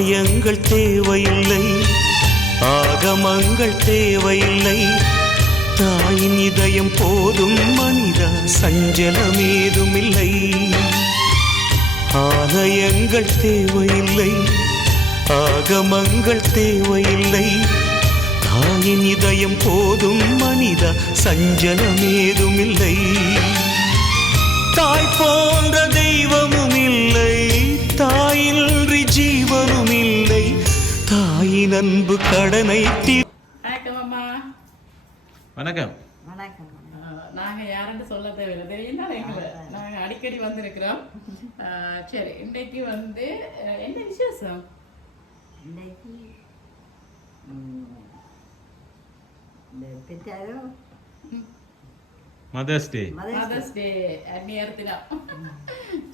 ஆலயங்கள் தேவையில்லை, ஆகமங்கள் தேவையில்லை, தாயின் இதயம் போதும் மனிதா, சஞ்சலமேதுமில்லை. ஆலயங்கள் தேவையில்லை, ஆகமங்கள் தேவையில்லை, தாயின் இதயம் போதும் மனிதா, சஞ்சலமேதுமில்லை. தாய் போன்ற தெய்வமும் இல்லை, தாயின்றி ஜீவனும் இல்லை, தாயின் அன்பு கடனை வணக்கம். நாங்க யாருன்னு சொல்ல தேவையில்லை, தெரியுமா? நாங்க அடிக்கடி வந்திருக்கிறோம். சரி, இன்னைக்கு வந்து என்ன விசேஷம்? இன்னைக்கு மதர்ஸ் டே. மதர்ஸ் டே, அந்நியர் தினம்.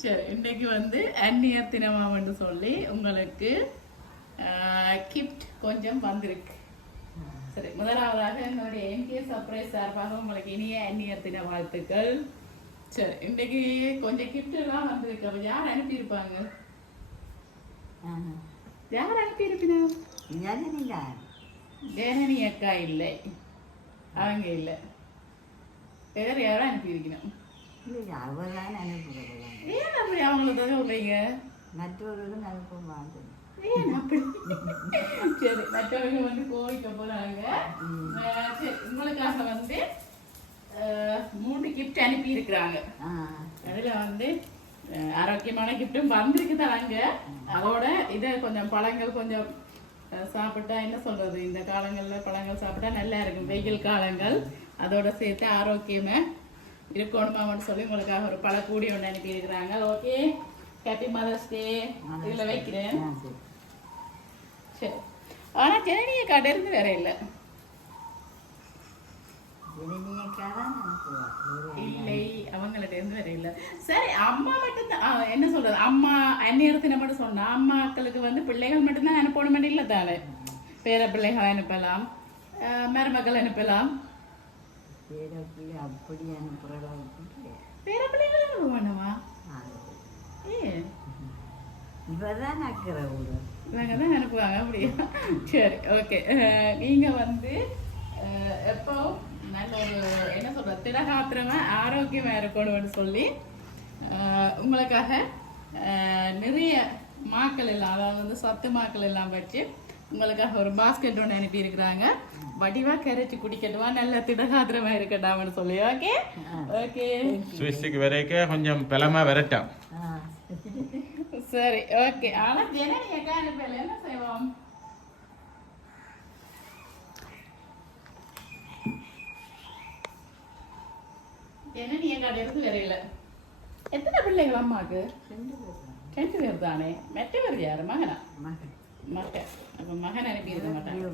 சரி, இன்னைக்கு வந்து அந்நியர் தினமான்னு சொல்லி உங்களுக்கு கிஃப்ட் கொஞ்சம் வந்திருக்கு. சரி, முதலாவதாக என்னுடைய என்கே சர்ப்ரைஸ் சார்பாக உங்களுக்கு இனிய அந்நியர் தின வாழ்த்துக்கள். சரி, இன்னைக்கு கொஞ்சம் கிஃப்ட் எல்லாம் வந்திருக்கு. அப்ப யார் அனுப்பியிருப்பாங்க? யார் அனுப்பியிருப்பினா? ஜனனி அக்கா இல்லை, அவங்க இல்லை, வேற யாரும் அனுப்பியிருக்கணும். ஏன் அப்படி அவங்களுக்கு சொல்றீங்க? மற்றவர்களும் அனுப்ப மாட்டேன். சரி, மற்றவங்க வந்து கோவிக்க போறாங்க. சரி, உங்களுக்காக வந்து 3 கிஃப்ட் அனுப்பி இருக்கிறாங்க. அதுல வந்து ஆரோக்கியமான கிஃப்டும் வந்திருக்கு தராங்க. அதோட இதை கொஞ்சம் பழங்கள் கொஞ்சம் சாப்பிட்டா, என்ன சொல்றது, இந்த காலங்கள்ல பழங்கள் சாப்பிட்டா நல்லா இருக்கும், வெயில் காலங்கள். அதோட சேர்த்து ஆரோக்கியமா இருக்கணுமான்னு சொல்லி உங்களுக்காக ஒரு பழக்கூடி ஒன்று அனுப்பி இருக்கிறாங்க. Okay, happy mother's day. இதில் வைக்கிறேன். சரி, ஆனால் ஜனனிய கடை இருந்து வேற இல்லை. இல்லை, அவங்கள்ட்ட இருந்து வேற இல்லை. சரி, அம்மா மட்டும்தான், என்ன சொல்றது, அம்மா அந்நியத்தின மட்டும் சொன்னா, அம்மாக்களுக்கு வந்து பிள்ளைகள் மட்டும்தான் அனுப்பணும் இல்லை தானே? பேர பிள்ளைகள் அனுப்பலாம், மருமக்கள் அனுப்பலாம். பேர பிள்ளைகள் அனுப்ப வேண்டாமா? இவங்க தான் அனுப்புவாங்க, அப்படியா? சரி, ஓகே. நீங்க வந்து எப்போ நல்ல ஒரு, என்ன சொல்றது, திடகாத்திரமா ஆரோக்கியமா இருக்கணும்னு சொல்லி உங்களுக்காக நிறைய மாக்கள் எல்லாம், அதாவது வந்து சத்து மாக்கள் எல்லாம் வச்சு உங்களுக்காக ஒரு பாஸ்கெட் ஒன்று அனுப்பி இருக்கிறாங்க. வடிவா கரைச்சி குடிக்கட்டுவா, நல்ல திடகாத்திரமா இருக்கட்டாம்னு சொல்லி. ஓகே ஓகே, ஸ்விஸ்ஸுக்கு வரைக்கும் கொஞ்சம் பலமா வரட்டும். சரி, ஓகே. ஆனா ஜனனி அக்கா அனுப்பல, என்ன செய்வோம்? ஜனனி அக்கா இருந்து வரையில. எத்தனை பிள்ளைகள் அம்மாக்கு? 2 பேர் தானே. மற்ற பேர் யாரு? மகனா? மகன். அப்ப மகன் அனுப்பி இருக்க மாட்டாங்க,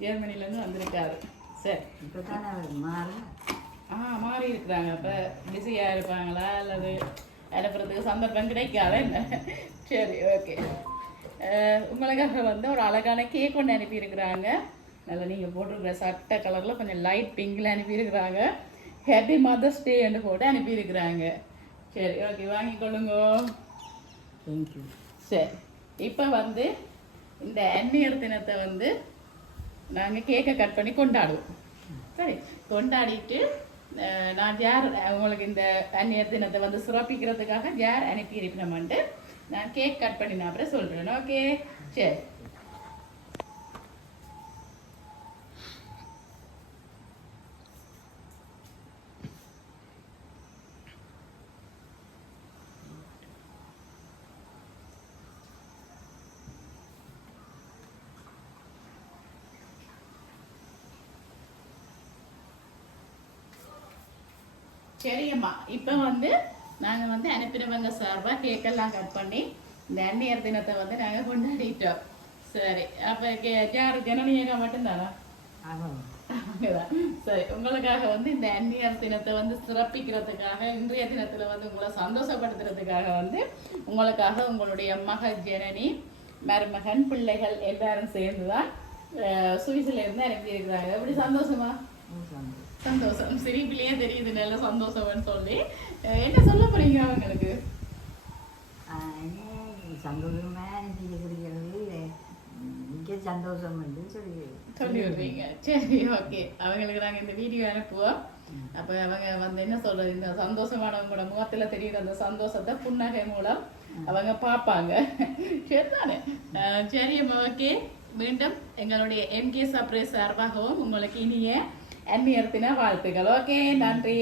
ஜெர்மனில இருந்து வந்திருக்காரு. சரி, மாறி இருக்கிறாங்க. அப்ப பிஸியா இருப்பாங்களா அல்லது அனுப்புறதுக்கு சந்தர்ப்பம் கிடைக்காத என்ன? சரி, ஓகே. உங்களுக்காக வந்து ஒரு அழகான கேக் ஒன்று அனுப்பியிருக்கிறாங்க. நல்லா நீங்கள் போட்டிருக்கிற சட்டை கலரில் கொஞ்சம் லைட் பிங்கில் அனுப்பியிருக்கிறாங்க. ஹாப்பி மதர்ஸ் டேன்னு போட்டு அனுப்பியிருக்கிறாங்க. சரி, ஓகே, வாங்கிக்கொள்ளுங்க. தேங்க்யூ. சரி, இப்போ வந்து இந்த அந்நியர் தினத்தை வந்து நாங்கள் கேக்கை கட் பண்ணி கொண்டாடுவோம். சரி, கொண்டாடிட்டு நான் யார் உங்களுக்கு இந்த அந்நியர் தினத்தை வந்து சிறப்பிக்கிறதுக்காக யார் அனுப்பியிருப்பினோம்ட்டு நான் கேக் கட் பண்ணி நான் அப்புறம் சொல்கிறேன். ஓகே, சரி. சரியம்மா, இப்போ வந்து நாங்கள் வந்து அனுப்பினவங்க சார்பாக கேக்கெல்லாம் கட் பண்ணி இந்த அந்நியர் தினத்தை வந்து நாங்கள் கொண்டாடிட்டோம். சரி, அப்போ யார் ஜனனியக்கா மட்டும்தானா? சரி, உங்களுக்காக வந்து இந்த அந்நியர் தினத்தை வந்து சிறப்பிக்கிறதுக்காக, இன்றைய தினத்தில் வந்து உங்களை சந்தோஷப்படுத்துறதுக்காக வந்து உங்களுக்காக உங்களுடைய மகள் ஜனனி, மருமகன், பிள்ளைகள் எல்லாரும் சேர்ந்து தான் சுவிஸ்லேருந்து அனுப்பியிருக்கிறாங்க. எப்படி சந்தோஷமா? சந்தோஷம், சிரிப்பிலேயே தெரியுது நல்ல சந்தோஷம்னு சொல்லி. என்ன சொல்ல போறீங்க அவங்களுக்கு? சந்தோஷமா அனுப்பியிருக்கிறது சந்தோஷம் வந்து சொல்லி சொல்லி விடுறீங்க. சரி, ஓகே. அவங்களுக்கு நாங்கள் இந்த வீடியோ அனுப்புவோம். அப்போ அவங்க வந்து என்ன சொல்றது, இந்த சந்தோஷமானவங்களோட முகத்தில் தெரியுற அந்த சந்தோஷத்தை புன்னகை மூலம் அவங்க பார்ப்பாங்க. சரிதானே? சரி அம்மா, ஓகே. மீண்டும் எங்களுடைய MK சர்ப்ரைஸ் சார்பாகவும் உங்களுக்கு இனிய அந்நியர்த்தின வாழ்த்துக்கள். ஓகே, நன்றி.